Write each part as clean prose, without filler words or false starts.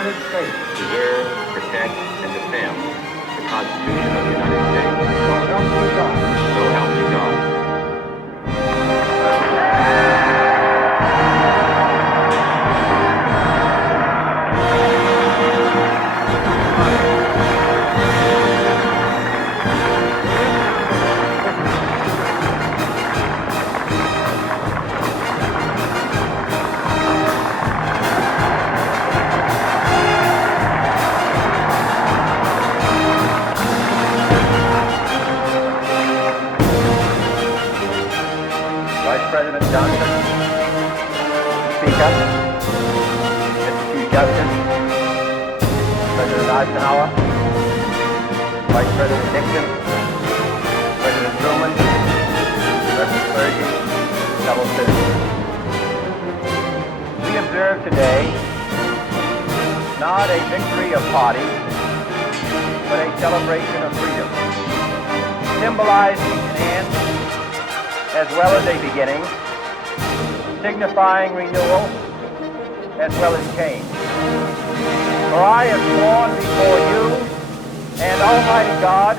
United States preserve, protect, and defend the Constitution of the United States. So help me God. So help me God. President Johnson, Speaker, Mr. Chief Justice, President Eisenhower, Vice President Nixon, President Truman, Reverend clergy, fellow citizens. We observe today not a victory of parties, but a celebration of freedom, symbolizing an end as well as a beginning, signifying renewal as well as change. For I have sworn before you and Almighty God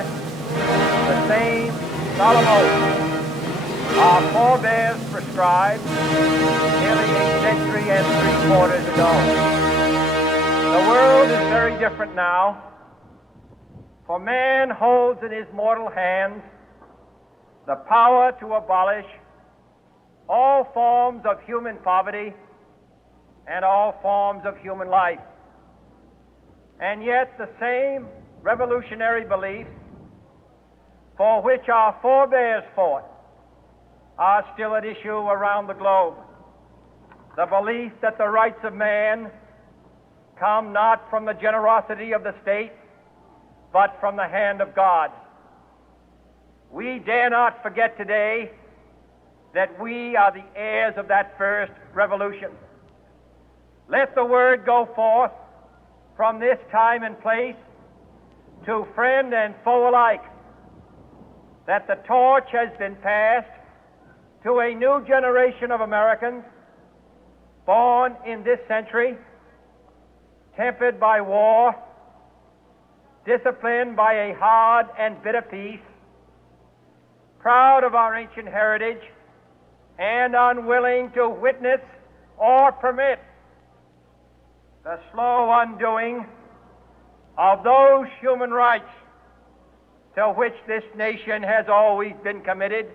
the same solemn oath our forebears prescribed nearly a century and 3/4 ago. The world is very different now, for man holds in his mortal hands the power to abolish all forms of human poverty and all forms of human life. And yet the same revolutionary beliefs for which our forebears fought are still at issue around the globe. The belief that the rights of man come not from the generosity of the state, but from the hand of God. We dare not forget today that we are the heirs of that first revolution. Let the word go forth from this time and place to friend and foe alike that the torch has been passed to a new generation of Americans born in this century, tempered by war, disciplined by a hard and bitter peace, proud of our ancient heritage, and unwilling to witness or permit the slow undoing of those human rights to which this nation has always been committed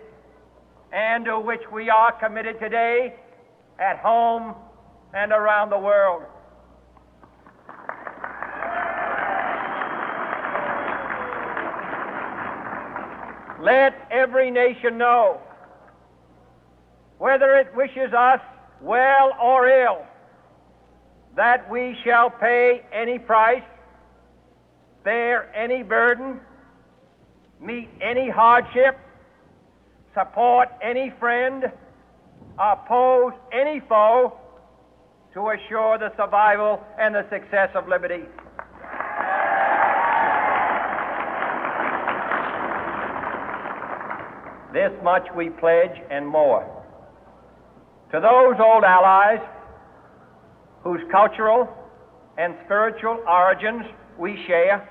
and to which we are committed today at home and around the world. Let every nation know, whether it wishes us well or ill, that we shall pay any price, bear any burden, meet any hardship, support any friend, oppose any foe to assure the survival and the success of liberty. This much we pledge and more. To those old allies whose cultural and spiritual origins we share,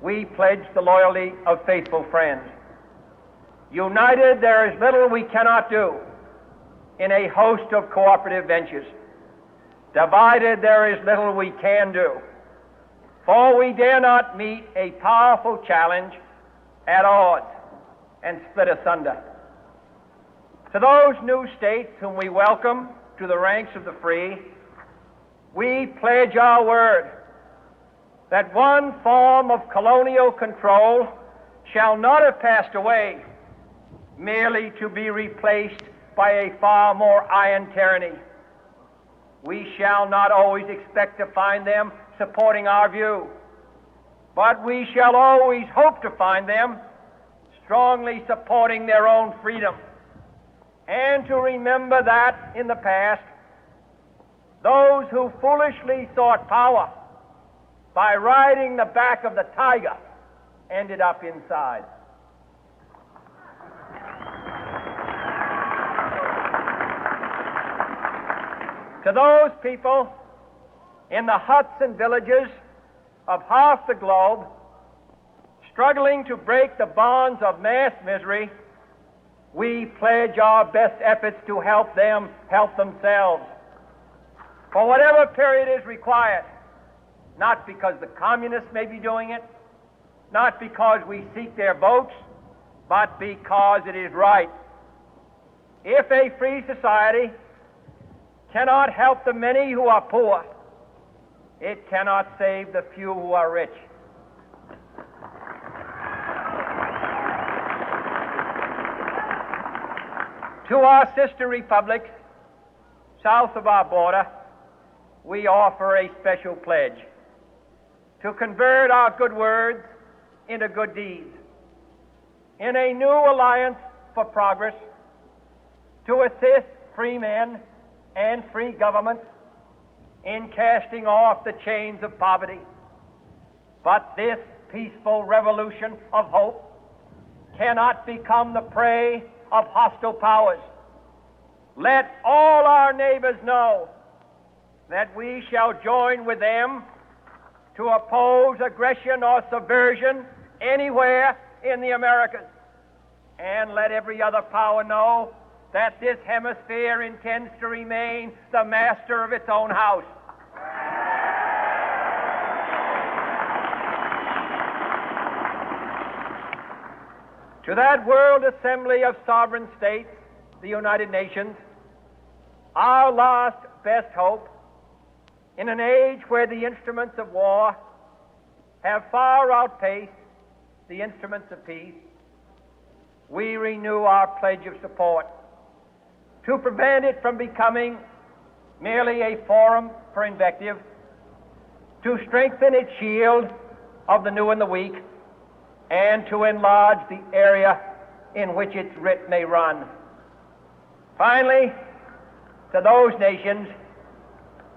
we pledge the loyalty of faithful friends. United, there is little we cannot do in a host of cooperative ventures. Divided, there is little we can do, for we dare not meet a powerful challenge at odds and split asunder. To those new states whom we welcome to the ranks of the free, we pledge our word that one form of colonial control shall not have passed away merely to be replaced by a far more iron tyranny. We shall not always expect to find them supporting our view, but we shall always hope to find them strongly supporting their own freedom, and to remember that in the past, those who foolishly sought power by riding the back of the tiger ended up inside. To those people in the huts and villages of half the globe, struggling to break the bonds of mass misery, we pledge our best efforts to help them help themselves for whatever period is required, not because the communists may be doing it, not because we seek their votes, but because it is right. If a free society cannot help the many who are poor, it cannot save the few who are rich. To our sister republics south of our border, we offer a special pledge to convert our good words into good deeds, in a new alliance for progress, to assist free men and free governments in casting off the chains of poverty. But this peaceful revolution of hope cannot become the prey of hostile powers. Let all our neighbors know that we shall join with them to oppose aggression or subversion anywhere in the Americas. And let every other power know that this hemisphere intends to remain the master of its own house. To that World Assembly of Sovereign States, the United Nations, our last best hope, in an age where the instruments of war have far outpaced the instruments of peace, we renew our pledge of support to prevent it from becoming merely a forum for invective, to strengthen its shield of the new and the weak, and to enlarge the area in which its writ may run. Finally, to those nations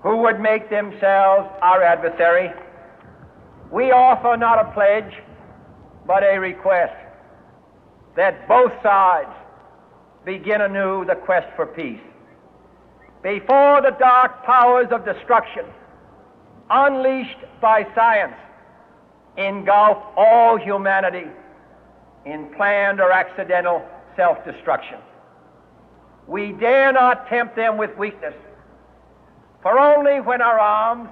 who would make themselves our adversary, we offer not a pledge, but a request that both sides begin anew the quest for peace. Before the dark powers of destruction, unleashed by science, engulf all humanity in planned or accidental self-destruction, we dare not tempt them with weakness, for only when our arms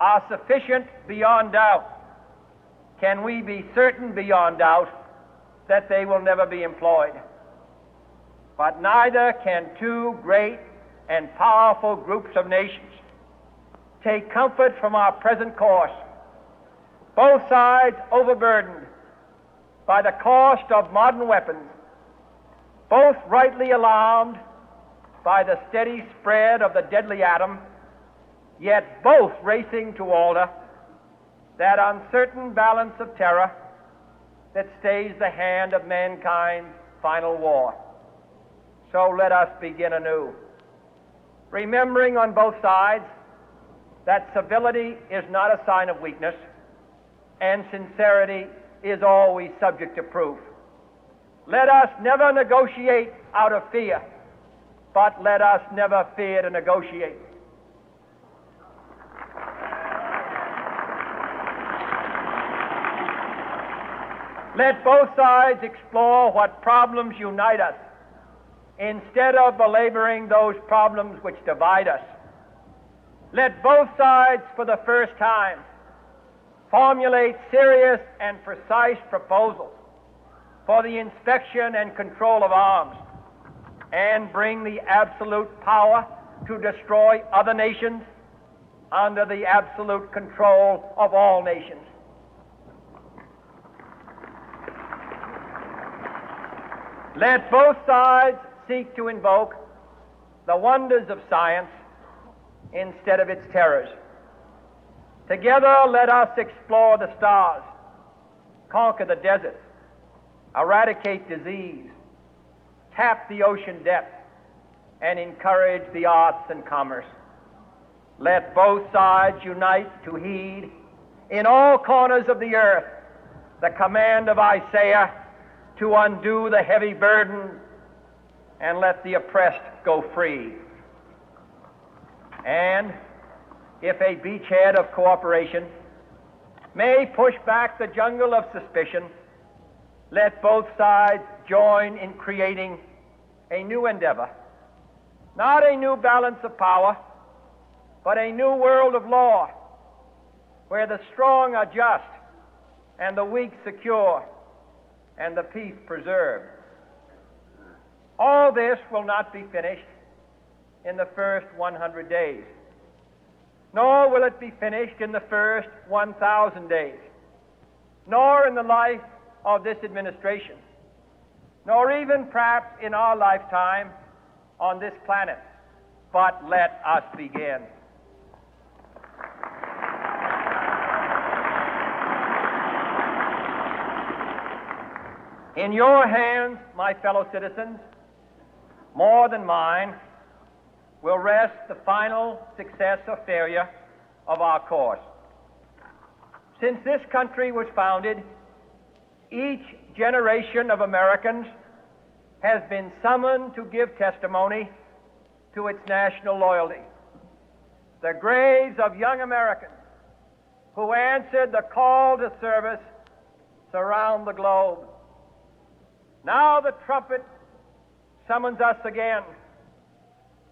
are sufficient beyond doubt can we be certain beyond doubt that they will never be employed. But neither can two great and powerful groups of nations take comfort from our present course, both sides overburdened by the cost of modern weapons, both rightly alarmed by the steady spread of the deadly atom, yet both racing to alter that uncertain balance of terror that stays the hand of mankind's final war. So let us begin anew, remembering on both sides that civility is not a sign of weakness, and sincerity is always subject to proof. Let us never negotiate out of fear, but let us never fear to negotiate. Let both sides explore what problems unite us, instead of belaboring those problems which divide us. Let both sides, for the first time, formulate serious and precise proposals for the inspection and control of arms, and bring the absolute power to destroy other nations under the absolute control of all nations. Let both sides seek to invoke the wonders of science instead of its terrors. Together, let us explore the stars, conquer the deserts, eradicate disease, tap the ocean depths, and encourage the arts and commerce. Let both sides unite to heed in all corners of the earth the command of Isaiah to undo the heavy burden and let the oppressed go free. And if a beachhead of cooperation, may push back the jungle of suspicion, let both sides join in creating a new endeavor, not a new balance of power, but a new world of law, where the strong are just and the weak secure and the peace preserved. All this will not be finished in the first 100 days, nor will it be finished in the first 1,000 days, nor in the life of this administration, nor even perhaps in our lifetime on this planet. But let us begin. In your hands, my fellow citizens, more than mine, will rest the final success or failure of our course. Since this country was founded, each generation of Americans has been summoned to give testimony to its national loyalty. The graves of young Americans who answered the call to service surround the globe. Now the trumpet summons us again,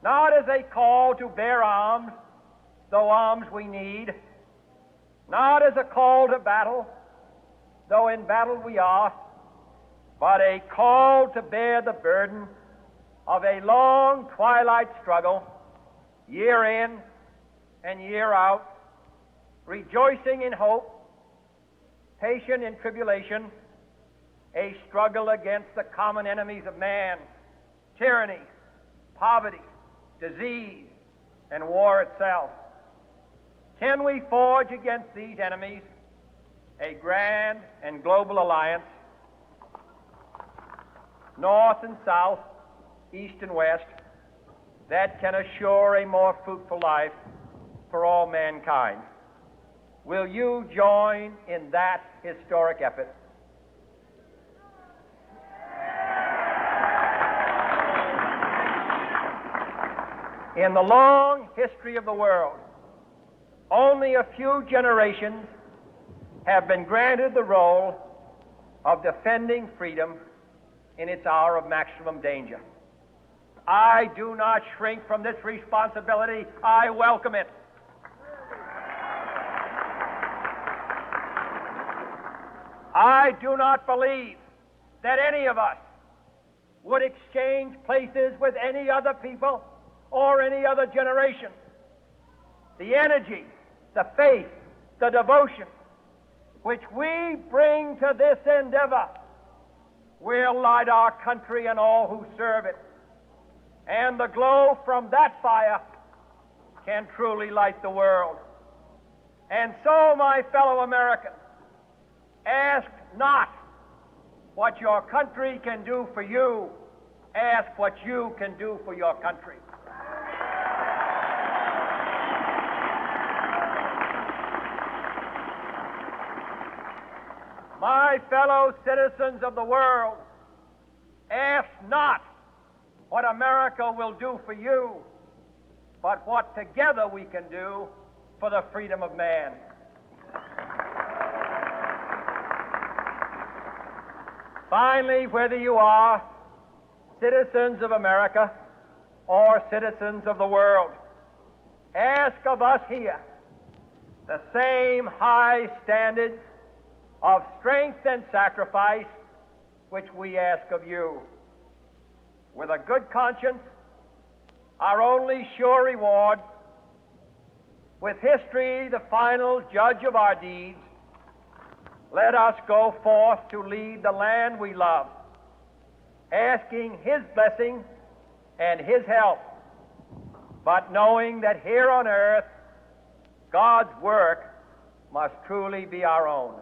not as a call to bear arms, though arms we need, not as a call to battle, though in battle we are, but a call to bear the burden of a long twilight struggle, year in and year out, rejoicing in hope, patient in tribulation, a struggle against the common enemies of man, tyranny, poverty, disease, and war itself. Can we forge against these enemies a grand and global alliance, north and south, east and west, that can assure a more fruitful life for all mankind? Will you join in that historic effort? In the long history of the world, only a few generations have been granted the role of defending freedom in its hour of maximum danger. I do not shrink from this responsibility. I welcome it. I do not believe that any of us would exchange places with any other people or any other generation. The energy, the faith, the devotion which we bring to this endeavor will light our country and all who serve it. And the glow from that fire can truly light the world. And so, my fellow Americans, ask not what your country can do for you, ask what you can do for your country. My fellow citizens of the world, ask not what America will do for you, but what together we can do for the freedom of man. Finally, whether you are citizens of America or citizens of the world, ask of us here the same high standards of strength and sacrifice which we ask of you. With a good conscience, our only sure reward, with history the final judge of our deeds, let us go forth to lead the land we love, asking His blessing and His help, but knowing that here on earth, God's work must truly be our own.